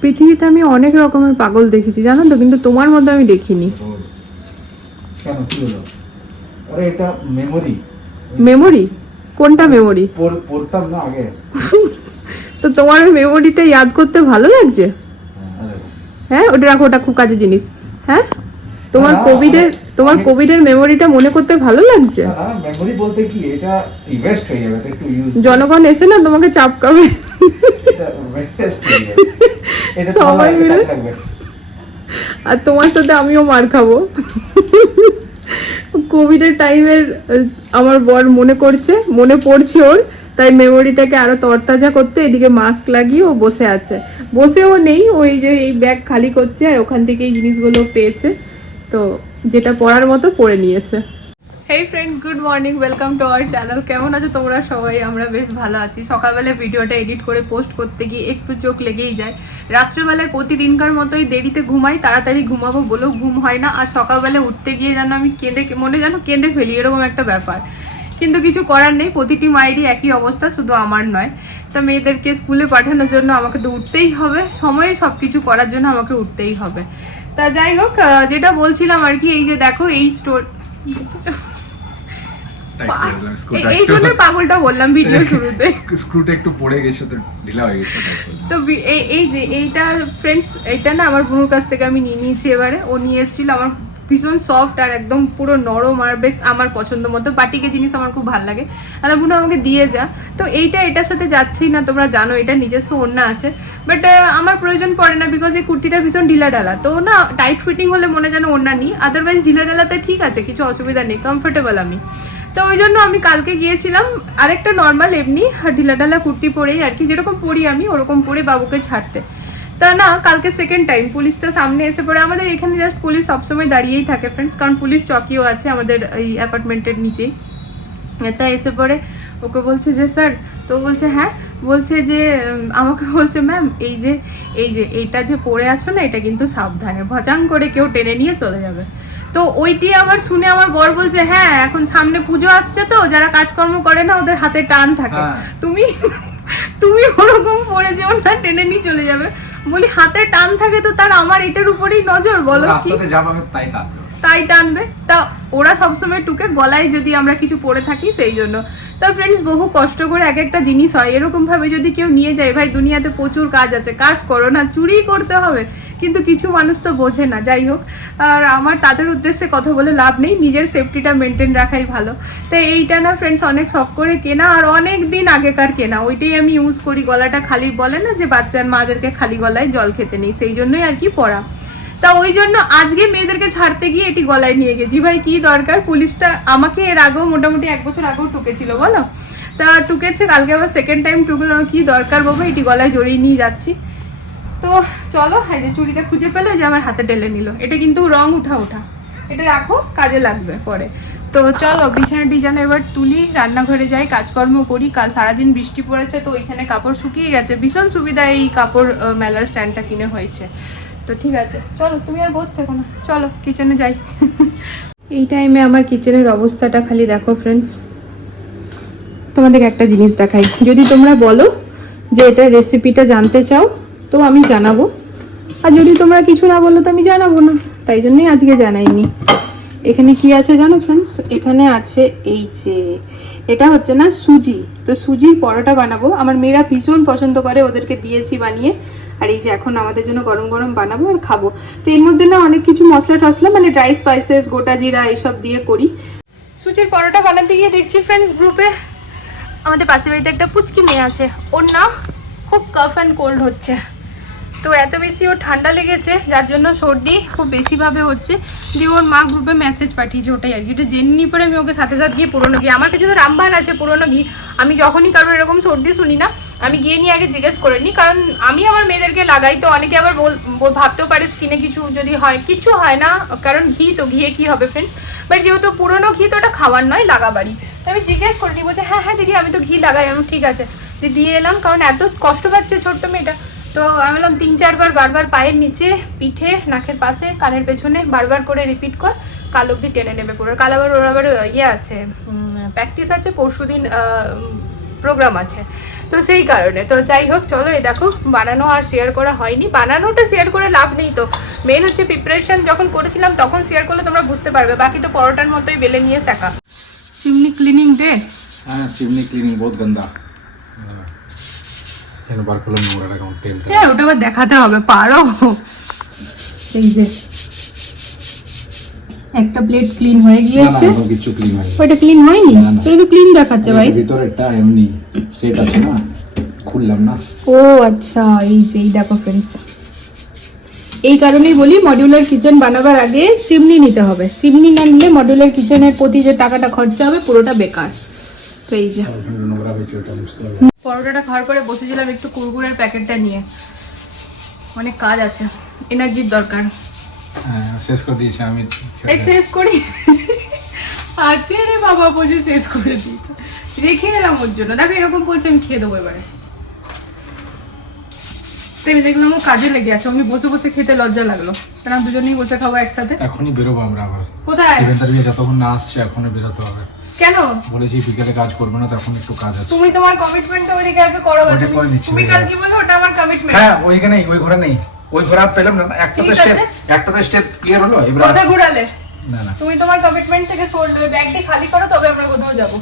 পৃথিবীতে আমি অনেক রকমের পাগল দেখেছি জানো তো? কিন্তু তোমার মধ্যে আমি দেখিনি। কেন? কি হলো? আরে এটা মেমোরি মেমোরি কোনটা মেমোরি পড়তাম না আগে। তো তোমার মেমোরিটা ইয়াদ করতে ভালো লাগছে? হ্যাঁ, হ্যাঁ ওটা রাখো ওটা খুব কাজের জিনিস। হ্যাঁ? তোমার কোভিডের তোমার অনেক- কোভিডের মেমোরিটা মনে করতে ভালো লাগছে? মেমোরি বলতে কি এটা ইনভেস্ট হয়ে যাবে একটু ইউজ জনগণ এসে না তোমাকে চাপকাবে সবাই মিলে? আর তোমার সাথে আমিও মার খাব। কোভিডের টাইমের আমার বর মনে করছে মনে পড়ছে ওর তাই মেমোরিটাকে আরও তরতাজা করতে এদিকে মাস্ক লাগিয়ে ও বসে আছে। বসেও নেই ওই যে এই ব্যাগ খালি করছে আর ওখান থেকে এই জিনিসগুলো পেয়েছে। তো যেটা পড়ার মতো পড়ে নিয়েছে। Hey friends good morning welcome to our channel কেমন আছো তোমরা সবাই? আমরা বেশ ভালো আছি। সকালবেলা ভিডিওটা এডিট করে পোস্ট করতে গিয়ে একটু চোখ লেগেই যায়। রাত্রেবেলায় প্রতিদিনকার মতোই দেরিতে ঘুমাই, তাড়াতাড়ি ঘুমাবো বলেও ঘুম হয় না। আর সকালবেলা উঠতে গিয়ে যেন আমি কেঁদে, মনে যেন কেঁদে ফেলি, এরকম একটা ব্যাপার। কিন্তু কিছু করার নেই, প্রতিটি মায়েরই একই অবস্থা, শুধু আমার নয়। তা মেয়েদেরকে স্কুলে পাঠানোর জন্য আমাকে তো উঠতেই হবে। সময়ে সব কিছু করার জন্য আমাকে উঠতেই হবে। তা যাই হোক যেটা বলছিলাম আর কি এই যে দেখো এই স্টোর এই- জন্য পাগলটা বললাম ভিডিও শুরুতে। স্ক্রুটা একটু পড়ে গেছে তো ঢিলা হয়ে গেছে তো এই এই যে এইটা ফ্রেন্ডস এটা না আমার বোনের কাছ থেকে আমি নিয়ে নিয়েছি এবারে। ও নিয়ে এসেছিল আমার ভীষণ সফট আর একদম পুরো নরম আর বেশ আমার পছন্দ মতো। বাটিকে জিনিস আমার খুব ভালো লাগে। আর বোন, আমাকে দিয়ে যা। তো এইটা, এটার সাথে যাচ্ছেই না, তোমরা জানো, এটা নিজস্ব ওড়না আছে। বাট আমার প্রয়োজন পড়ে না বিকজ এই কুর্তিটা ভীষণ ঢিলা ঢালা। তো না টাইট ফিটিং হলে মনে যেন ওড়না নিই। আদারওয়াইজ ঢিলা ঢালাতে ঠিক আছে, কিছু অসুবিধা নেই কমফোর্টেবল আমি। তো ওই জন্য আমি কালকে গিয়েছিলাম, আরেকটা নর্মাল এমনি ঢিলা ঢালা কুর্তি পরেই আর কি, যেরকম পরি আমি, ওরকম পরে বাবুকে ছাড়তে। তা না কালকে সেকেন্ড টাইম পুলিশটা সামনে এসে পড়ে। আমাদের এখানে জাস্ট পুলিশ সবসময় দাঁড়িয়েই থাকে ফ্রেন্ডস কারণ পুলিশ চকিও আছে আমাদের এই অ্যাপার্টমেন্টের নিচেই তা এসে পড়ে ওকে বলছে যে স্যার তো বলছে হ্যাঁ? বলছে যে আমাকে বলছে ম্যাম এই যে এই যে এইটা যে পড়ে আছো না এটা কিন্তু সাবধানে ভজাং করে কেউ টেনে নিয়ে চলে যাবে। তো ওইটি আবার শুনে আমার বর বলছে হ্যাঁ এখন সামনে পুজো আসছে তো যারা কাজকর্ম করে না ওদের হাতে টান থাকে। হ্যাঁ। তুমি তুমি ওরকম পড়ে যেও না টেনে নিয়ে চলে যাবে। বলি হাতে টান থাকে তো তার আমার এটার উপরেই নজর, বলো রাস্তাতে যাব আমি তাই টানবে তাই টানবে। তা ওরা সবসময় টুকে গলায় যদি আমরা কিছু পরে থাকি, সেই জন্য। তা ফ্রেন্ডস বহু কষ্ট করে এক একটা জিনিস হয়। এরকম ভাবে যদি কেউ নিয়ে যায়, ভাই, দুনিয়াতে প্রচুর কাজ আছে, কাজ করো না, চুরি করতে হবে। কিন্তু কিছু মানুষ তো বোঝে না। যাই হোক, আর আমার তাদের উদ্দেশ্যে কথা বলে লাভ নেই। নিজের সেফটিটা মেনটেন রাখাই ভালো। তাই এইটা না ফ্রেন্ডস অনেক শখ করে কেনা আর অনেক দিন আগেকার কেনা। ওইটাই আমি ইউজ করি। গলাটা খালি বলে না যে, বাচ্চার মাদেরকে খালি গলায় জল খেতে নেই। সেই জন্যই আর কি পড়া তা ওই জন্য আজকে মেয়েদেরকে ছাড়তে গিয়ে এটি গলায় নিয়ে গেছি। ভাই, কি দরকার? পুলিশটা আমাকে এর আগেও মোটামুটি এক বছর আগেও টুকেছিল, বলো? তা টুকেছে, কালকে আবার সেকেন্ড টাইম টুকলো কি দরকার বাবা এটি গলায় জড়িয়ে নিয়ে যাচ্ছি। তো চলো, এই যে চুড়িটা খুঁজে পেলে যে আমার হাতে ঢেলে নিল। এটা কিন্তু রং উঠা উঠা। এটা রাখো, কাজে লাগবে পরে। তো চলো, বিছানা টিছানা এবার তুলি, রান্নাঘরে যাই, কাজকর্ম করি। কাল সারাদিন বৃষ্টি পড়েছে, তো ওইখানে কাপড় শুকিয়ে গেছে। ভীষণ সুবিধা এই কাপড় মেলার স্ট্যান্ডটা কিনে হয়েছে। তো ঠিক আছে। চলো, তুমি আর বসে থেকো না। চলো কিচেনে যাই। এই টাইমে আমার কিচেনের অবস্থাটা খালি দেখো ফ্রেন্ডস তোমাদেরকে একটা জিনিস দেখাই। যদি তোমরা বলো যে এটা রেসিপিটা জানতে চাও, তো আমি জানাব। আর যদি তোমরা কিছু না বলো, তো আমি জানাব না। তাই জন্যই আজকে জানাইনি। এখানে কি আছে জানো ফ্রেন্ডস এখানে আছে এই যে, এটা হচ্ছে না সুজি। তো সুজির পরোটা বানাবো। আমার মেয়েরা ভীষণ পছন্দ করে, ওদেরকে দিয়েছি বানিয়ে। আর এই যে এখন আমাদের জন্য গরম গরম বানাবো আর খাব। তো এর মধ্যে না অনেক কিছু মশলা টসলা মানে ড্রাই স্পাইসেস গোটা জিরা এইসব দিয়ে করি। সুচির পরোটা বানাতে গিয়ে দেখছি ফ্রেন্ডস গ্রুপে আমাদের পাশের বাড়িতে একটা পুচকি মেয়ে আছে। ওর না খুব কাফ অ্যান্ড কোল্ড হচ্ছে। তো এত বেশি ওর ঠান্ডা লেগেছে, যার জন্য সর্দি খুব বেশিভাবে হচ্ছে। দিয়ে ওর মা গ্রুপে মেসেজ পাঠিয়েছে ওটাই আর কি। ওটা জেনে পরে আমি ওকে সাথে সাথে গিয়ে পুরোনো ঘি আমার কাছে তো রামবান আছে পুরোনো ঘি। আমি যখনই কারোর এরকম সর্দি শুনি না, আমি গিয়ে নিয়ে আগে জিজ্ঞেস করে নিই। কারণ আমি আমার মেয়েদেরকে লাগাই তো, অনেকে আবার বল- ভাবতেও পারে স্কিনে কিছু যদি হয়। কিছু হয় না, কারণ ঘি তো, ঘিয়ে কি হবে ফ্রেন্ড বাট যেহেতু পুরোনো ঘি তো ওটা খাওয়ার নয়, লাগাবারই। তো আমি জিজ্ঞেস করে নিই, বলছে হ্যাঁ হ্যাঁ দিদি, আমি তো ঘি লাগাই। আমি ঠিক আছে। দিয়ে এলাম, কারণ এত কষ্ট পাচ্ছে ছোট্ট মেয়েটা। তো আমি বললাম তিন চারবার বারবার পায়ের নিচে পিঠে নাকের পাশে কানের পেছনে বারবার করে রিপিট কর কাল অব্দি টেনে নেবে পুরো। কাল আবার ওর আবার ইয়ে আছে প্র্যাকটিস আছে পরশু দিন প্রোগ্রাম আছে। তো সেই কারণে তো যাই হোক চলো এই দেখো বানানো আর শেয়ার করা হয়নি। বানানোটা শেয়ার করে লাভ নেই তো। মেন হচ্ছে প্রিপারেশন যখন করেছিলাম তখন শেয়ার করলে তোমরা বুঝতে পারবে। বাকি তো পরোটার মতোই বেলে নিয়ে শেখা। চিমনি ক্লিনিং ডে হ্যাঁ চিমনি ক্লিনিং বহুত গন্দা। যেন বার করলাম নোংরাটা কেমন তেল যে ওটা আবার দেখাতে হবে পারো। এই যে একটা প্লেট ক্লিন হয়ে গিয়েছে। কিছু ক্লিন হয় ওইটা ক্লিন হয়নি। তো ক্লিন দেখাচ্ছে ভাই। এমনি সেট আছে না? খুললাম না। ও আচ্ছা এই যে এই দেখো ফ্রেন্ডস এই কারণেই বলি মডিউলার কিচেন বানাবার আগে চিমনি নিতে হবে। চিমনি না নিলে মডিউলার কিচেনের প্রতি যে টাকাটা খরচা হবে পুরোটা বেকার। তো এই যে। পরোটাটা খাওয়ার পরে বসেছিলাম একটু কুরকুরের প্যাকেটটা নিয়ে। অনেক কাজ আছে এনার্জির দরকার। হ্যাঁ শেষ করে দিয়েছি আমি এই শেষ করি। আছে রে বাবা বসে শেষ করে দিয়েছে। রেখে এলাম ওর জন্য। দেখো এরকম বলছে আমি খেয়ে দেবো এবারে। তো আমি দেখলাম ও কাজে লেগে আছে আমি বসে বসে খেতে লজ্জা লাগল। কারণ দুজনেই বসে খাব একসাথে। এখনই বেরোবো আমরা আবার। কোথায়? যতক্ষণ না আসছে এখনই বেরোতে হবে। কেন? বলেছি বিকেলে কাজ করবে না তখন একটু কাজ আছে। তুমি তোমার কমিটমেন্টটা ওইদিকে আগে করো তুমি- কাল কি বলো ওটা আমার কমিটমেন্ট হ্যাঁ ওইখানে ওই ঘরে নেই। ওই ঘরে আর পেলাম না একটাতে স্টেপ একটা একটাতে স্টেপ ক্লিয়ার হলো এবার কোথায় ঘুরালে? না না। তুমি তোমার কমিটমেন্ট থেকে সরলে ব্যাগটি খালি করো তবে আমরা কোথাও যাব।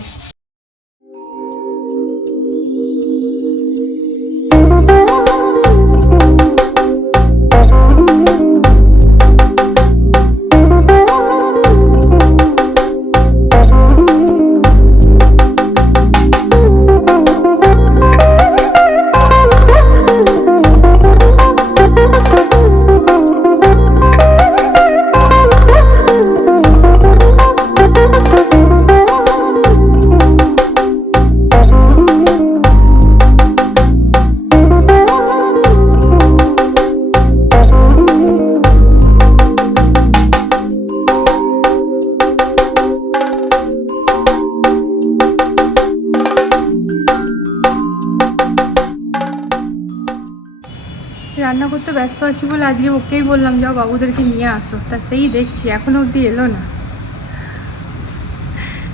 রান্না করতে ব্যস্ত আছি বলে আজকে ওকেই বললাম, যাও বাবুদেরকে নিয়ে আসো। তা সেই দেখছি, এখনও অবধি এলো না।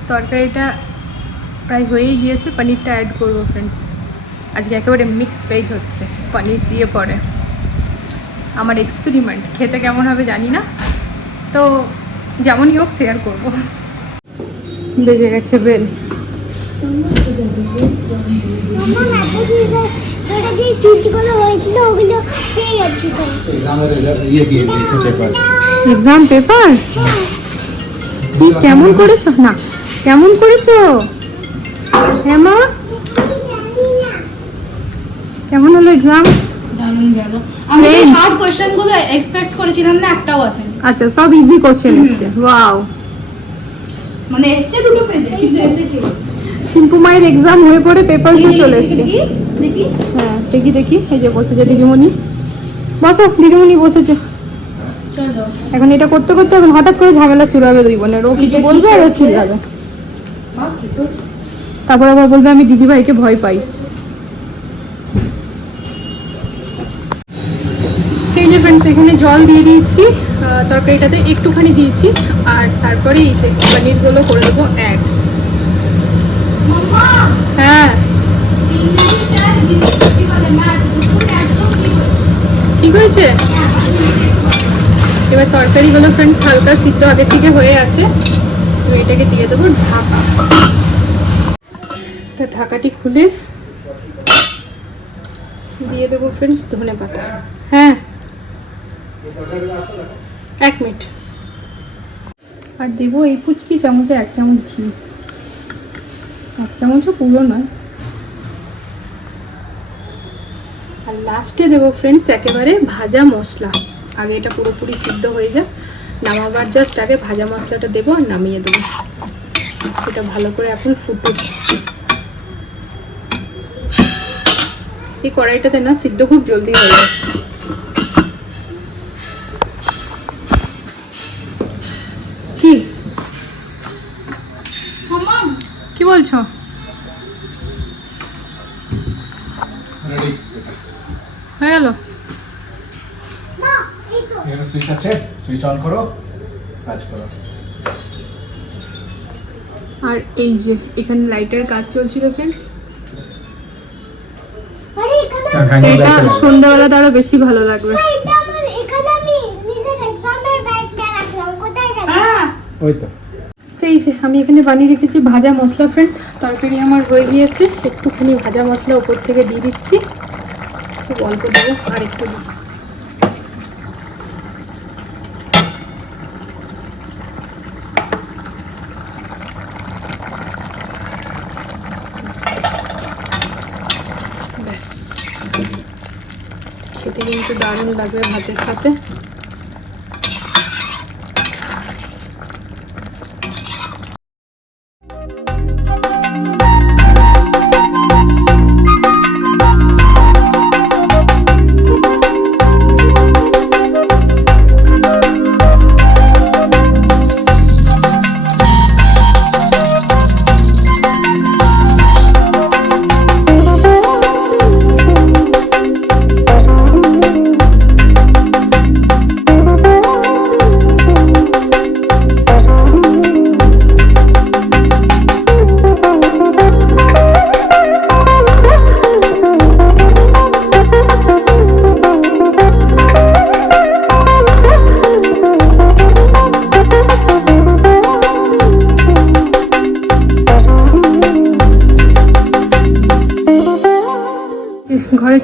তরকারিটা প্রায় হয়েই গিয়েছে, পনিরটা অ্যাড করব ফ্রেন্ডস আজকে একেবারে মিক্স ভেজ হচ্ছে, পনির দিয়ে পরে। আমার এক্সপেরিমেন্ট খেতে কেমন হবে জানি না। তো যেমনই হোক শেয়ার করব। বেজে গেছে বেল যে সিটগুলো হয়েছিল ওগুলো পেয়ে গেছি স্যার। ইয়ে দিয়ে দিয়েছে পেপার এক্সাম পেপার কি কেমন করেছ? না কেমন করেছ? হ্যাঁ মা? কেমন হলো এক্সাম দারুণ গেল। আমি হার্ড কোশ্চেনগুলো এক্সপেক্ট করেছিলাম না একটাও আসেনি। আচ্ছা সব ইজি কোশ্চেন এসছে। ওয়াও মানে এসছে দুটো পেজে কিন্তু মায়ের এক্সাম হয়ে পড়ে পেপারসও চলে এসছে। দেখি? হ্যাঁ দেখি দেখি। এই যে বসেছে দিদিমণি। বসো দিদিমণি বসেছে। এখন এটা করতে করতে এখন হঠাৎ করে ঝামেলা শুরু হবে দুই বোনের। ও কিছু বলবে আর ও চিল্লাবে তারপর আবার বলবে আমি দিদি ভাইকে ভয় পাই। এই যে ফ্রেন্ডস এখানে জল দিয়ে দিয়েছি। তরকারিটাতে একটুখানি দিয়েছি। আর তারপরে এই যে পনিরগুলো করে দেবো মাম্মা! হ্যাঁ ইংলিশ আর হিন্দি কি বলে ম্যাথ দুটো একদম ঠিক হয়েছে। এবার তরকারিগুলো ফ্রেন্ডস হালকা সিদ্ধ আগে থেকে হয়ে আছে। তো এটাকে দিয়ে দেবো ঢাকা। তো ঢাকাটি খুলে দিয়ে দেবো ফ্রেন্ডস ধনে পাতা। হ্যাঁ। এক মিনিট। আর দেবো এই পুচকি চামচে এক চামচ ঘি। এক চামচও পুরো নয়। আর লাস্টে দেবো ফ্রেন্ডস একেবারে ভাজা মশলা। আগে এটা পুরোপুরি সিদ্ধ হয়ে যাক। নামাবার জাস্ট আগে ভাজা মশলাটা দেবো আর নামিয়ে দেবো। এটা ভালো করে এখন ফুটুক এই কড়াইটাতে না, সিদ্ধ খুব জলদি হয়ে যায়। এখানে সুইচ আছে? সুইচ অন করো কাজ করো। আর এই যে এখানে লাইটের কাজ চলছিল ফ্রেন্ডস হ্যাঙ্গিং এটা লাইট সন্ধ্যাবেলাতে আরও বেশি ভালো লাগবে। এটা এখানে আমি নিজের এক্সামের ব্যাগটা রাখলাম কোথায় গেল? ওই তো। তো এই যে আমি এখানে বানিয়ে রেখেছি ভাজা মশলা ফ্রেন্ডস তরকারি আমার হয়ে গিয়েছে। একটুখানি ভাজা মশলা উপর থেকে দিয়ে দিচ্ছি। খুব অল্প দেবো আর একটু দিই ব্যাস খেতে কিন্তু দারুণ লাগবে ভাতের সাথে?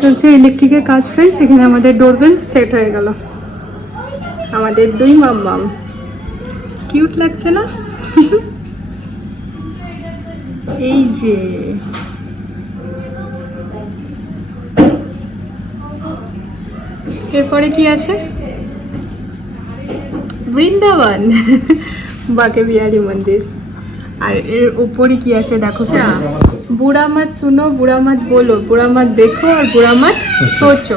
চলছে ইলেকট্রিকের কাজ ফ্রেন্ডস এখানে আমাদের ডোরবেল সেট হয়ে গেল। আমাদের দুই মাম্মাম। কিউট লাগছে না? এই যে। এরপরে কি আছে? বৃন্দাবন। বাকে বিহারি মন্দির। আর এর উপরে কি আছে দেখো আচ্ছা। বুড়া মাত শুনো বুড়া মাত বলো। বুড়া মাত দেখো আর বুড়া মাত সোচো আচ্ছা।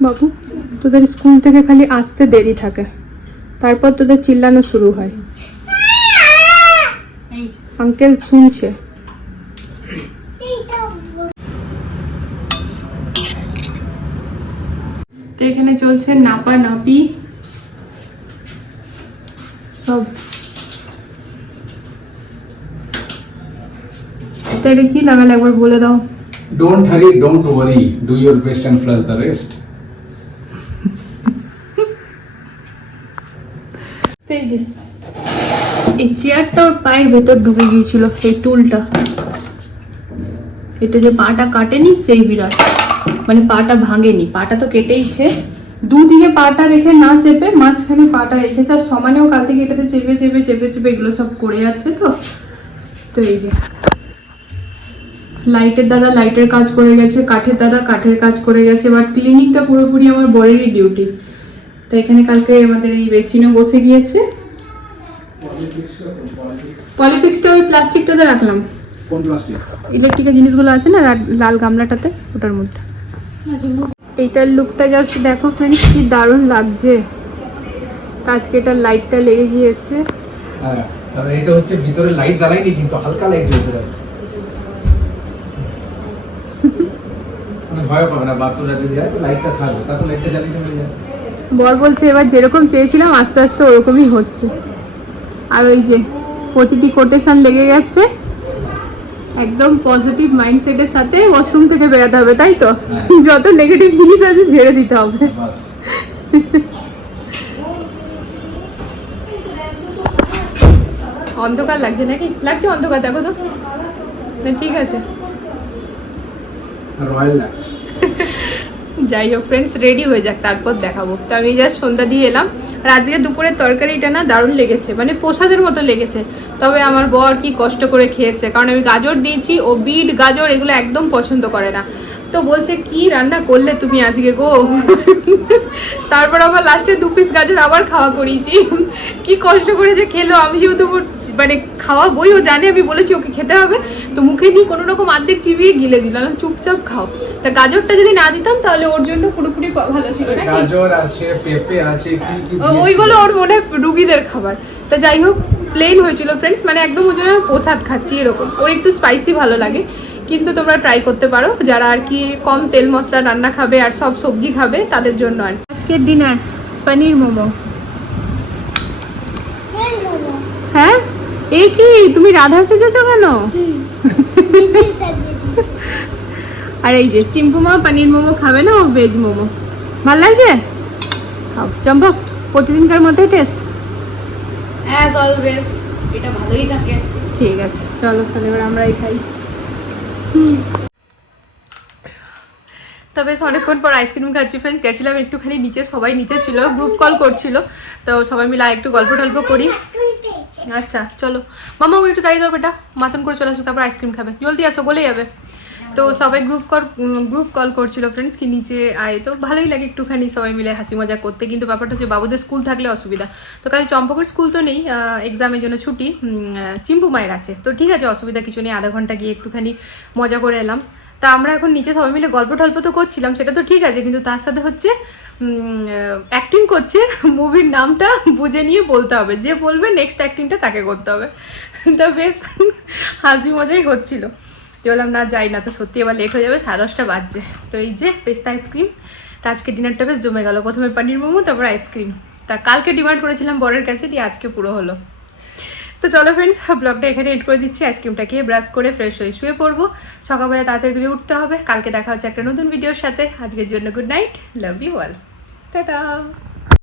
বাবু তোদের স্কুল থেকে খালি আসতে দেরি থাকে। তারপর তোদের চিল্লানো শুরু হয়। আঙ্কেল শুনছে। এখানে চলছে নাপা নাপি। সব। তো এটা কি লাগালে একবার বলে দাও? Don't hurry don't worry do your best and flush the rest এই যে এই চেয়ারটা ওর পায়ের ভেতর ঢুকে গিয়েছিল এই টুলটা। এটা যে পাটা কাটেনি সেই বিরাট। মানে পাটা ভাঙেনি পাটা তো কেটেইছে। দুদিকে পাটা রেখে না চেপে মাঝখানে পাটা রেখেছে আর সমানেও কাল থেকে এটাতে চেপে চেপে চেপে চেপে এগুলো সব করে যাচ্ছে তো। তো এই যে লাইটের দাদা লাইটের কাজ করে গেছে কাঠের দাদা কাঠের কাজ করে গেছে বাট ক্লিনিকটা পুরোপুরি আমার বরেরই ডিউটি তো এখানে কালকে আমাদের এই বেসিনও বসে গিয়েছে। পলিফিক্সটা ওই প্লাস্টিকটাতে রাখলাম। কোন প্লাস্টিক ইলেকট্রিকের জিনিসগুলো আছে না লাল গামলাটাতে ওটার মধ্যে। এইটার লুকটা জাস্ট দেখো ফ্রেন্ডস কি দারুণ লাগছে। আজকে এটার লাইটটা লেগে গিয়েছে। হ্যাঁ কারণ এটা হচ্ছে ভিতরে লাইট জ্বালাইনি কিন্তু হালকা লাইট জ্বলতে থাকে আমি ভয় পাবে না বাথরুমে যদি যায় তো লাইটটা থাকবে তারপর লাইটটা জ্বালিয়ে হয়ে যায় বর বলছে এবার যেরকম চেয়েছিলাম আস্তে আস্তে ওরকমই হচ্ছে। আর ওই যে প্রতিটি কোটেশন লেগে গেছে। একদম পজিটিভ মাইন্ডসেটের সাথে ওয়াশরুম থেকে বেরোতে হবে, তাই তো। যত নেগেটিভ জিনিস আছে ঝেড়ে দিতে হবে। অন্ধকার লাগছে নাকি? লাগছে অন্ধকার, দেখো তো। ঠিক আছে। রয়্যাল লাগছে যাই হোক ফ্রেন্ডস রেডি হয়ে যাক, তারপর দেখাবো। তো আমি জাস্ট সন্ধ্যা দিয়ে এলাম। আর আজকে দুপুরের তরকারিটা না দারুণ লেগেছে মানে প্রসাদের মতো লেগেছে। তবে আমার বর কি কষ্ট করে খেয়েছে, কারণ আমি গাজর দিয়েছি ও বিট গাজর এগুলো একদম পছন্দ করে না। তো বলছে কি রান্না করলে তুমি আজকে গো? তারপর আবার লাস্টে দু পিস গাজর আবার খাওয়া করিয়েছি। কি কষ্ট করে যে খেলো আমি যেহেতু মানে খাওয়া বই ও জানে আমি বলেছি ওকে খেতে হবে। তো মুখে নিয়ে কোনো রকম অর্ধেক চিবিয়ে গিলে দিলাম চুপচাপ খাও। তা গাজরটা যদি না দিতাম তাহলে ওর জন্য পুরোপুরি ভালো ছিল নাকি? গাজর আছে পেঁপে আছে? ওইগুলো ওর মনে হয় রুগীদের খাবার। তা যাই হোক প্লেন হয়েছিল ফ্রেন্ডস মানে একদম ওই জন্য প্রসাদ খাচ্ছি এরকম। ওর একটু স্পাইসি ভালো লাগে। কিন্তু তোমরা ট্রাই করতে পারো। যারা আর কি কম তেল মশলা রান্না খাবে আর সব সবজি খাবে তাদের জন্য আর আজকের ডিনার পনির মোমো। হ্যাঁ? এই কি? তুমি রাধা সেজেছো কেন? আর এই যে চিম্পু মা পানির মোমো খাবে না ও ভেজ মোমো। ভালো লাগছে খাও। চম্পক প্রতিদিনকার মধ্যে টেস্ট অ্যাজ অলওয়েজ এটা ভালোই থাকে। ঠিক আছে চলো তাহলে এবার আমরাই খাই। তবে অনেকক্ষণ পর আইসক্রিম খাচ্ছি ফ্রেন্ড গেছিলাম একটুখানি নিচে, সবাই নিচে ছিল গ্রুপ কল করছিল। তো সবাই মিলে একটু গল্প টল্প করি। আচ্ছা চলো। মামা একটু তাই দাও বেটা, মাতন করে চলে আসো, তারপর আইসক্রিম খাবে। জলদি আসো, গলে যাবে। তো সবাই গ্রুপ কল গ্রুপ কল করছিল ফ্রেন্ডস কি নিচে আয়। তো ভালোই লাগে একটুখানি সবাই মিলে হাসি মজা করতে, কিন্তু ব্যাপারটা হচ্ছে বাবুদের স্কুল থাকলে অসুবিধা। তো কাল চম্পকের স্কুল তো নেই এক্সামের জন্য ছুটি চিম্পু মায়ের আছে। তো ঠিক আছে, অসুবিধা কিছু নেই, আধা ঘণ্টা গিয়ে একটুখানি মজা করে এলাম। তা আমরা এখন নিচে সবাই মিলে গল্প টল্প তো করছিলাম, সেটা তো ঠিক আছে, কিন্তু তার সাথে হচ্ছে অ্যাক্টিং করছে মুভির নামটা বুঝে নিয়ে বলতে হবে। যে বলবে নেক্সট অ্যাক্টিংটা তাকে করতে হবে। তো বেশ, হাসি মজাই হচ্ছিল। যে বললাম না যাই না তো সত্যি এবার লেট হয়ে যাবে, সাড়ে দশটা বাজছে। তো এই যে পেস্তা আইসক্রিম তা আজকে ডিনারটা বেশ জমে গেল। প্রথমে পানির মোমো, তারপর আইসক্রিম তা কালকে ডিমান্ড করেছিলাম বরের কাছে, দিয়ে আজকে পুরো হলো। তো চলো ফ্রেন্ডস ব্লগটা এখানে এড করে দিচ্ছি। আইসক্রিমটা খেয়ে ব্রাশ করে ফ্রেশ হয়ে শুয়ে পড়ব। সকালবেলা তাড়াতাড়ি উঠতে হবে। কালকে দেখা হচ্ছে একটা নতুন ভিডিওর সাথে। আজকের জন্য good night love you all tata